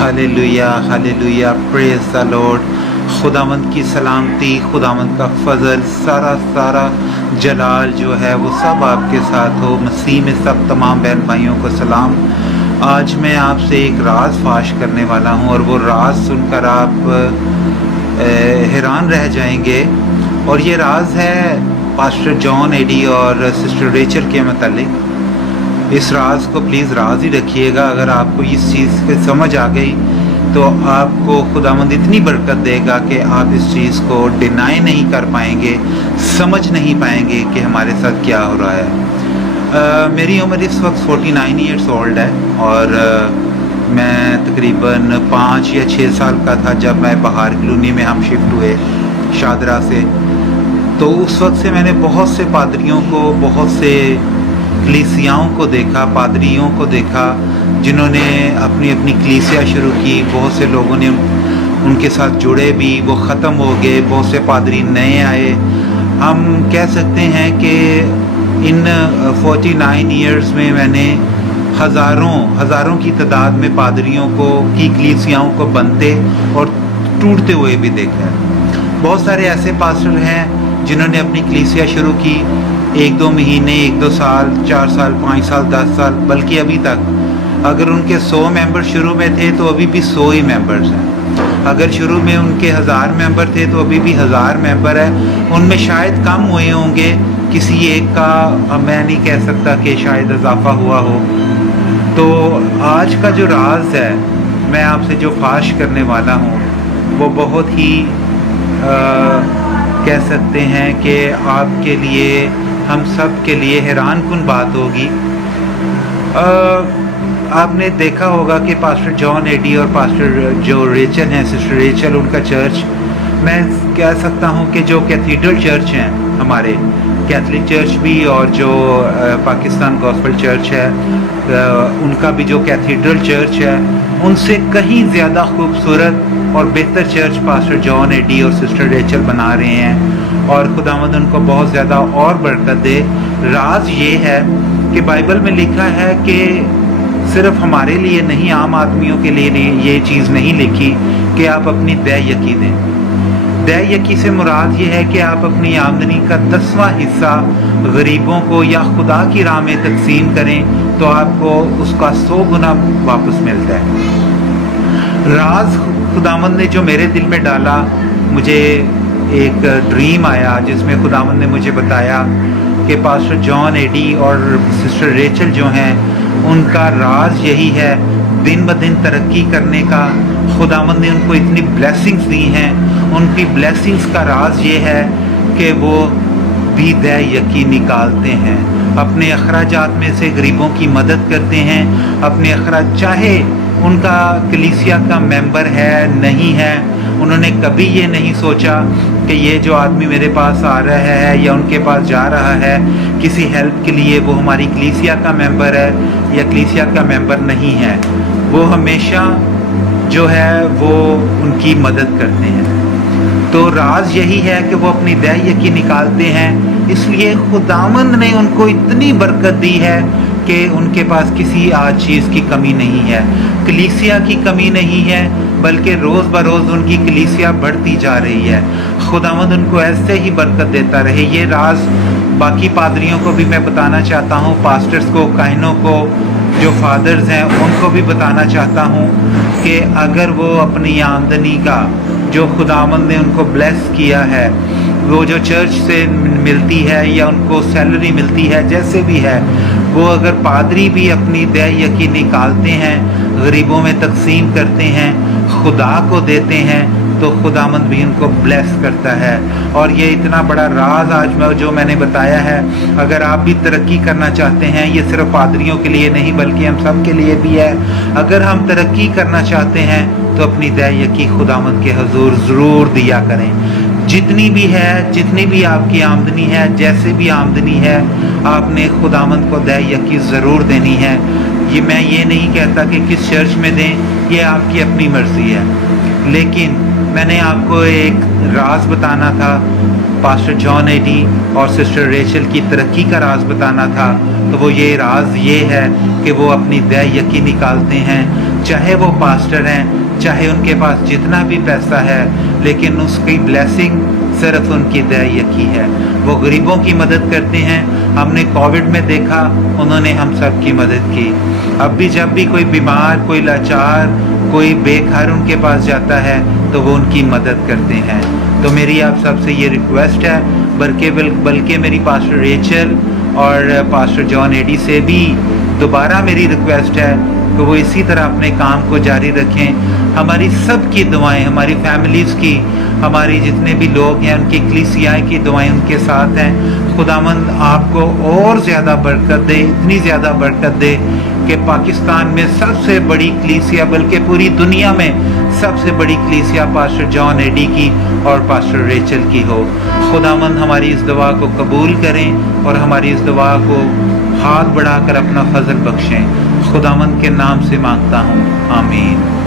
Hallelujah hallelujah, praise the Lord. खुदावंद की सलामती, खुदावंद का फजल, सारा जलाल जो है वो सब आपके साथ हो। मसीह में सब तमाम बहन भाइयों को सलाम। आज मैं आपसे एक राज फाश करने वाला हूँ और वो राज सुनकर आप हैरान रह जाएंगे। और ये राज है पास्टर जॉन एडी और सिस्टर रेचल के मतलब। इस राज को प्लीज़ राज ही रखिएगा। अगर आपको इस चीज़ की समझ आ गई तो आपको खुदावंद इतनी बरकत देगा कि आप इस चीज़ को डिनाई नहीं कर पाएंगे, समझ नहीं पाएंगे कि हमारे साथ क्या हो रहा है। मेरी उम्र इस वक्त 49 ईयर्स ओल्ड है और मैं तकरीबन 5 या 6 साल का था जब मैं बाहर कॉलोनी में हम शिफ्ट हुए शादरा से। तो उस वक्त से मैंने बहुत से पादरियों को, बहुत से कलीसियाओं को देखा, पादरियों को देखा जिन्होंने अपनी अपनी कलीसिया शुरू की। बहुत से लोगों ने उनके साथ जुड़े भी, वो ख़त्म हो गए, बहुत से पादरी नए आए। हम कह सकते हैं कि इन 49 ईयर्स में मैंने हज़ारों की तादाद में पादरियों को की कलीसियाओं को बनते और टूटते हुए भी देखा है। बहुत सारे ऐसे पास्टर हैं जिन्होंने अपनी कलीसिया शुरू की 1-2 महीने, 1-2 साल, 4 साल, 5 साल, 10 साल, बल्कि अभी तक अगर उनके 100 मेंबर शुरू में थे तो अभी भी 100 ही मेंबर्स हैं। अगर शुरू में उनके 1000 मेंबर थे तो अभी भी 1000 मेंबर है। उनमें शायद कम हुए होंगे, किसी एक का मैं नहीं कह सकता कि शायद इजाफा हुआ हो। तो आज का जो राज है मैं आपसे जो फाश करने वाला हूँ वो बहुत ही कह सकते हैं कि आपके लिए, हम सब के लिए हैरान कुन बात होगी। आपने देखा होगा कि पास्टर जॉन एडी और पास्टर जो रेचल हैं, सिस्टर रेचल, उनका चर्च, मैं कह सकता हूं कि जो कैथीड्रल चर्च हैं हमारे, कैथलिक चर्च भी और जो पाकिस्तान गॉस्पेल चर्च है उनका भी जो कैथीड्रल चर्च है, उनसे कहीं ज़्यादा खूबसूरत और बेहतर चर्च पास्टर जॉन एडी और सिस्टर रेचल बना रहे हैं। और खुदावंद उनको बहुत ज़्यादा और बरकत दे। राज ये है कि बाइबल में लिखा है कि सिर्फ हमारे लिए नहीं, आम आदमियों के लिए ये चीज़ नहीं लिखी कि आप अपनी दै यकी दें। दै यकी से मुराद ये है कि आप अपनी आमदनी का 10वां हिस्सा गरीबों को या खुदा की राह में तकसीम करें तो आपको उसका 100 गुना वापस मिलता है। राज खुदावंद ने जो मेरे दिल में डाला, मुझे एक ड्रीम आया जिसमें खुदावंद ने मुझे बताया कि पास्टर जॉन एडी और सिस्टर रेचल जो हैं उनका राज यही है दिन ब दिन तरक्की करने का। खुदावंद ने उनको इतनी ब्लेसिंग्स दी हैं, उनकी ब्लेसिंग्स का राज ये है कि वो भी दै यकी निकालते हैं, अपने अखराजात में से गरीबों की मदद करते हैं। अपने अखराज, चाहे उनका कलीसिया का मेंबर है नहीं है, उन्होंने कभी ये नहीं सोचा कि ये जो आदमी मेरे पास आ रहा है या उनके पास जा रहा है किसी हेल्प के लिए, वो हमारी कलीसिया का मेंबर है या कलीसिया का मेंबर नहीं है। वो हमेशा जो है वो उनकी मदद करते हैं। तो राज यही है कि वो अपनी दै यकी निकालते हैं। इसलिए खुदावंद ने उनको इतनी बरकत दी है कि उनके पास किसी आज चीज़ की कमी नहीं है, कलीसिया की कमी नहीं है, बल्कि रोज़ बरोज़ उनकी कलीसिया बढ़ती जा रही है। खुदावंद उनको ऐसे ही बरकत देता रहे। ये राज बाकी पादरियों को भी मैं बताना चाहता हूँ, पास्टर्स को, काहिनों को, जो फादर्स हैं उनको भी बताना चाहता हूँ कि अगर वो अपनी आमदनी का जो खुदावंद ने उनको ब्लेस किया है, वो जो चर्च से मिलती है या उनको सैलरी मिलती है, जैसे भी है, वो अगर पादरी भी अपनी दै यकी निकालते हैं, गरीबों में तकसीम करते हैं, खुदा को देते हैं, तो खुदावंद भी उनको ब्लेस करता है। और ये इतना बड़ा राज आज जो मैंने बताया है, अगर आप भी तरक्की करना चाहते हैं, ये सिर्फ पादरियों के लिए नहीं बल्कि हम सब के लिए भी है। अगर हम तरक्की करना चाहते हैं तो अपनी दै यकी खुदावंद के हुजूर ज़रूर दिया करें। जितनी भी है, जितनी भी आपकी आमदनी है, जैसे भी आमदनी है, आपने खुदावंद को दै यकी ज़रूर देनी है। ये मैं ये नहीं कहता कि किस चर्च में दें, ये आपकी अपनी मर्ज़ी है, लेकिन میں نے آپ کو ایک راز بتانا تھا، پاسٹر جان ایڈی اور سسٹر ریچل کی ترقی کا راز بتانا تھا، تو وہ یہ راز یہ ہے کہ وہ اپنی دے یقین نکالتے ہیں، چاہے وہ پاسٹر ہیں، چاہے ان کے پاس جتنا بھی پیسہ ہے، لیکن اس کی بلیسنگ صرف ان کی دے یقی ہے۔ وہ غریبوں کی مدد کرتے ہیں، ہم نے کووڈ میں دیکھا انہوں نے ہم سب کی مدد کی۔ اب بھی جب بھی کوئی بیمار، کوئی لاچار، کوئی بے گھر ان کے پاس جاتا ہے تو وہ ان کی مدد کرتے ہیں۔ تو میری آپ سب سے یہ ریکویسٹ ہے، بلکہ میری پاسٹر ریچل اور پاسٹر جان ایڈی سے بھی دوبارہ میری ریکویسٹ ہے کہ وہ اسی طرح اپنے کام کو جاری رکھیں۔ ہماری سب کی دعائیں، ہماری فیملیز کی، ہماری جتنے بھی لوگ ہیں ان کی کلیسیاء کی دعائیں ان کے ساتھ ہیں۔ خداوند آپ کو اور زیادہ برکت دے، اتنی زیادہ برکت دے کہ پاکستان میں سب سے بڑی کلیسیا، بلکہ پوری دنیا میں سب سے بڑی کلیسیا پاسٹر جان ایڈی کی اور پاسٹر ریچل کی ہو۔ خداوند ہماری اس دعا کو قبول کریں اور ہماری اس دعا کو ہاتھ بڑھا کر اپنا فضل بخشیں۔ خداوند کے نام سے مانگتا ہوں، آمین۔